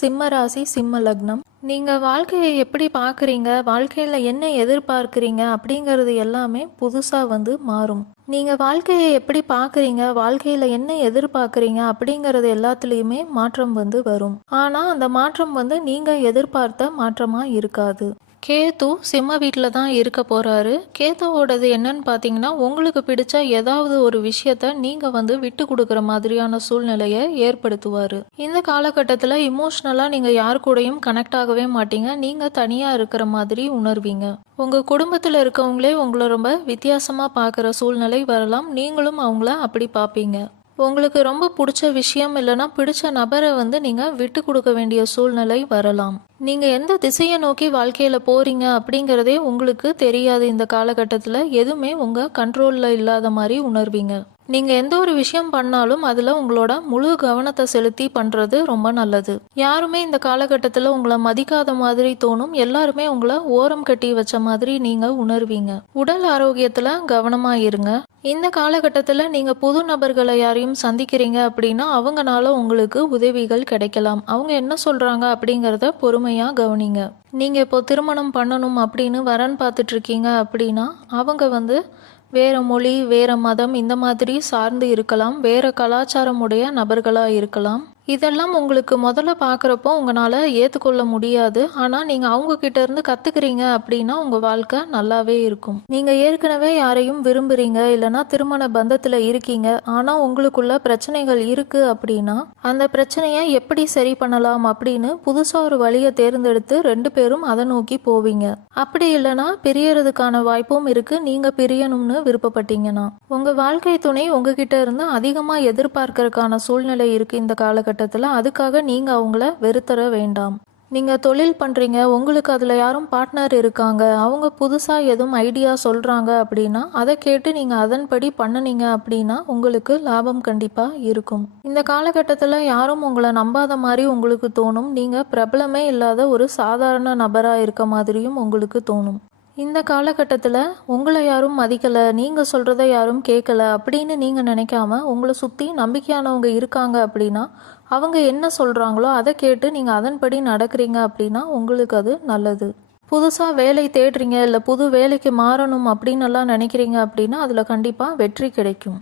சிம்ம ராசி, சிம்ம லக்னம். நீங்க வாழ்க்கையை எப்படி பார்க்குறீங்க, வாழ்க்கையில என்ன எதிர்பார்க்குறீங்க அப்படிங்கிறது எல்லாமே புதுசா மாறும். நீங்க வாழ்க்கையை எப்படி பார்க்குறீங்க, வாழ்க்கையில என்ன எதிர்பார்க்குறீங்க அப்படிங்கிறது எல்லாத்துலேயுமே மாற்றம் வரும். ஆனா அந்த மாற்றம் நீங்க எதிர்பார்த்த மாற்றமா இருக்காது. கேது சிம்ம வீட்டில் தான் இருக்க போறாரு. கேதுவோடது என்னன்னு பார்த்தீங்கன்னா, உங்களுக்கு பிடிச்ச ஏதாவது ஒரு விஷயத்த நீங்க விட்டு கொடுக்குற மாதிரியான சூழ்நிலையை ஏற்படுத்துவாரு. இந்த காலகட்டத்தில் இமோஷ்னலாக நீங்க யார் கூடயும் கனெக்ட் ஆகவே மாட்டீங்க. நீங்க தனியா இருக்கிற மாதிரி உணர்வீங்க. உங்க குடும்பத்தில் இருக்கவங்களே உங்களை ரொம்ப வித்தியாசமா பார்க்குற சூழ்நிலை வரலாம். நீங்களும் அவங்கள அப்படி பார்ப்பீங்க. உங்களுக்கு ரொம்ப பிடிச்ச விஷயம் இல்லைன்னா பிடிச்ச நபரை நீங்கள் விட்டு கொடுக்க வேண்டிய சூழ்நிலை வரலாம். நீங்கள் எந்த திசையை நோக்கி வாழ்க்கையில் போகிறீங்க அப்படிங்கிறதே உங்களுக்கு தெரியாது. இந்த காலகட்டத்தில் எதுவுமே உங்கள் கண்ட்ரோலில் இல்லாத மாதிரி உணர்வீங்க. நீங்கள் எந்த ஒரு விஷயம் பண்ணாலும் அதில் உங்களோட முழு கவனத்தை செலுத்தி பண்ணுறது ரொம்ப நல்லது. யாருமே இந்த காலகட்டத்தில் உங்களை மதிக்காத மாதிரி தோணும். எல்லாருமே உங்களை ஓரம் கட்டி வச்ச மாதிரி நீங்கள் உணர்வீங்க. உடல் ஆரோக்கியத்தில் கவனமாக இருங்க. இந்த காலகட்டத்தில் நீங்கள் புது நபர்களை யாரையும் சந்திக்கிறீங்க அப்படின்னா அவங்கனால உங்களுக்கு உதவிகள் கிடைக்கலாம். அவங்க என்ன சொல்கிறாங்க அப்படிங்கிறத பொறுமையாக கவனிங்க. நீங்கள் இப்போ திருமணம் பண்ணணும் அப்படின்னு வரன் பார்த்துட்டு இருக்கீங்க அப்படின்னா அவங்க வேற மொழி, வேற மதம் இந்த மாதிரி சார்ந்து இருக்கலாம். வேற கலாச்சாரம் உடைய நபர்களாக இருக்கலாம். இதெல்லாம் உங்களுக்கு முதல்ல பார்க்குறப்போ உங்களால் ஏற்றுக்கொள்ள முடியாது. ஆனால் நீங்கள் அவங்கக்கிட்ட இருந்து கற்றுக்கிறீங்க அப்படின்னா உங்கள் வாழ்க்கை நல்லாவே இருக்கும். நீங்கள் ஏற்கனவே யாரையும் விரும்புகிறீங்க, இல்லைனா திருமண பந்தத்தில் இருக்கீங்க, ஆனால் உங்களுக்குள்ள பிரச்சனைகள் இருக்குது அப்படின்னா அந்த பிரச்சனையை எப்படி சரி பண்ணலாம் அப்படின்னு புதுசாக ஒரு வழியை தேர்ந்தெடுத்து 2 பேரும் அதை நோக்கி போவீங்க. அப்படி இல்லைனா பிரியறதுக்கான வாய்ப்பும் இருக்குது. நீங்கள் பிரியணும்னு விருப்பப்பட்டீங்கன்னா உங்கள் வாழ்க்கை துணை உங்ககிட்ட இருந்து அதிகமாக எதிர்பார்க்கறதுக்கான சூழ்நிலை இருக்குது இந்த காலகட்டத்தில். அதுக்காக நீங்க அவங்கள வெறுத்தர வேண்டாம். நீங்க தொழில் பண்றீங்க, உங்களுக்கு அதுல யாரும் பார்ட்னர் இருக்காங்க, அவங்க புதுசா எதுவும் ஐடியா சொல்றாங்க அப்படின்னா அதை கேட்டு நீங்க அதன்படி பண்ணுனீங்க அப்படின்னா உங்களுக்கு லாபம் கண்டிப்பா இருக்கும். இந்த காலகட்டத்தில் யாரும் உங்களை நம்பாத மாதிரி உங்களுக்கு தோணும். நீங்க பிரபலமே இல்லாத ஒரு சாதாரண நபரா இருக்க மாதிரியும் உங்களுக்கு தோணும். இந்த காலகட்டத்தில் உங்களை யாரும் மதிக்கலை, நீங்கள் சொல்கிறத யாரும் கேட்கல அப்படின்னு நீங்கள் நினைக்காம உங்களை சுற்றி நம்பிக்கையானவங்க இருக்காங்க அப்படின்னா அவங்க என்ன சொல்கிறாங்களோ அதை கேட்டு நீங்கள் அதன்படி நடக்கிறீங்க அப்படின்னா உங்களுக்கு அது நல்லது. புதுசாக வேலை தேடுறீங்க, இல்லை புது வேலைக்கு மாறணும் அப்படின்னு எல்லாம் நினைக்கிறீங்க அப்படின்னா அதில் கண்டிப்பாக வெற்றி கிடைக்கும்.